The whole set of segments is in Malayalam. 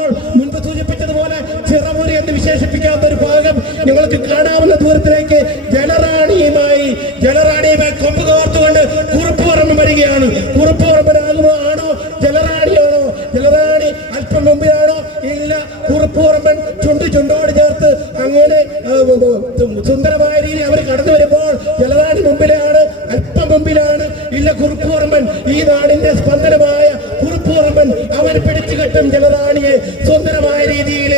പോകുമ്പോൾ മുൻപ് സൂചിപ്പിച്ചതുപോലെ ചിറമുറി എന്ന് വിശേഷിപ്പിക്കാവുന്ന ഒരു ഭാഗം നിങ്ങൾക്ക് കാണാവുന്ന ദൂരത്തിലേക്ക് ജലറാണിയുമായി കൊമ്പ് കോർത്തുകൊണ്ട് കുറുപ്പുപറമ്പൻ വരികയാണ്. കുറുപ്പുപറമ്പനാകുമോ ആണോ ജലറാണിയാണോ? ജലറാണി അല്പം മുമ്പിലാണോ? ഇല്ല, കുറുപ്പുപറമ്പൻ ചുണ്ടോട് ചേർത്ത് അങ്ങനെ സുന്ദരമായ രീതിയിൽ അവർ കടന്നു വരുമ്പോൾ ജലറാണി മുമ്പിലാണ്, അല്പം മുമ്പിലാണ്. ഇല്ല, കുറുപ്പുപറമ്പൻ, ഈ നാടിന്റെ സ്പന്ദനമായ കുറുപ്പുപറമ്പൻ അവൻ പിടിച്ചു കെട്ടും ജലറാണിയെ സുന്ദരമായ രീതിയിൽ.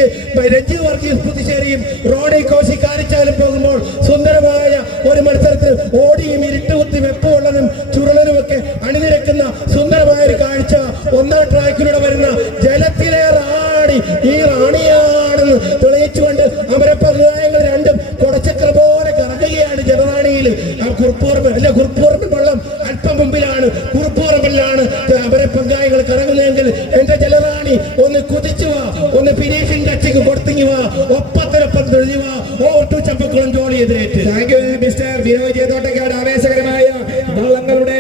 രഞ്ജു വർഗീസ് പുതുശ്ശേരിയും റോഡി കോശി കാരിച്ചാലും പോകുമ്പോൾ സുന്ദരമായ ഒരു മത്സരത്തിൽ ഓടിയും ഇരുട്ടുകുത്തി വെപ്പുള്ളതും ചുരുളനുമൊക്കെ അണിനിരക്കുന്ന സുന്ദരമായ ഒരു കാഴ്ച. ഒന്നാം ട്രാക്കിലൂടെ വരുന്ന ജലത്തിലെ റാണി ഈ റാണിയാണെന്ന് തെളിയിച്ചുകൊണ്ട് അമരപ്പങ്കായങ്ങൾ രണ്ടും കൊടച്ചക്ര പോലെ കറങ്ങുകയാണ് ജലറാണിയിൽ. കുറുപ്പുപറമ്പൻ വള്ളം അല്പം മുമ്പിലാണ്, കുറുപ്പുപറമ്പിലാണ് അമരപ്പങ്കായങ്ങൾ കറങ്ങുന്നതെങ്കിൽ എന്റെ ജലറാണി ഒന്ന് കുതിച്ചു വാ, ഒന്ന് ഫിനിഷിംഗ് ടച്ചിങ് കൊടുത്തിങ്ങി വാ, ഒപ്പത്തിനൊപ്പം തെളിഞ്ഞു വാ. ചമ്പക്കുളം ജോളി എതിരേറ്റ്. Thank you mister Vinod Thottakkad. ആവേശകരമായ വള്ളങ്ങളുടെ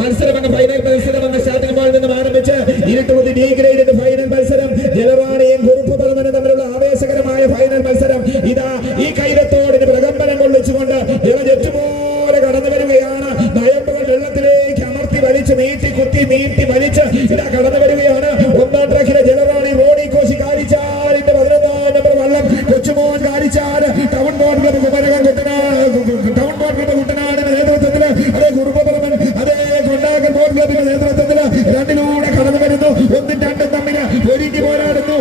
മത്സരമെന്ന ഫൈനൽ മത്സരമെന്ന സ്റ്റാർട്ടിംഗ് ബോളിൽ നിന്നും ആരംഭിച്ച് ഇരുട്ടുകുത്തി ഡി ഗ്രേഡിന്റെ ഫൈനൽ മത്സരം ജലറാണിയും കുറുപ്പുപറമ്പനും തമ്മിലുള്ള ആവേശകരമായ ഫൈനൽ മത്സരം ഇതാ ഈ കൈരത്തോടിന് പ്രകമ്പനം കൊള്ളിച്ചുകൊണ്ട് ജലജെറ്റുപോലെ കടന്നു വരികയാണ്. നയമ്പുകൾ വെള്ളത്തിലേക്ക് അമർത്തി വലിച്ച് നീട്ടി വലിച്ച് ഇതാ കടന്നു വരികയാണ്. ഒന്നാം ട്രാക്കിലെ ജലറാണി റോഡി കോശി കാരിച്ചാലിന്റെ 11ാം നമ്പർ വള്ളം കൊച്ചുമോൻ കാരിച്ചാൽ ടൗൺ ബോർഡ് ക്ലബ് കുട്ടനാടിന്റെ നേതൃത്വത്തില് അതേ കുറുപ്പുപറമ്പൻ അതേ കൊണ്ടാക്കൽ ബോർഡ് ക്ലബിന്റെ നേതൃത്വത്തില് രണ്ടിലൂടെ കടന്നു വരുന്നു. ഒന്നും രണ്ടും തമ്മിൽ ഒരുക്കി പോരാടുന്നു.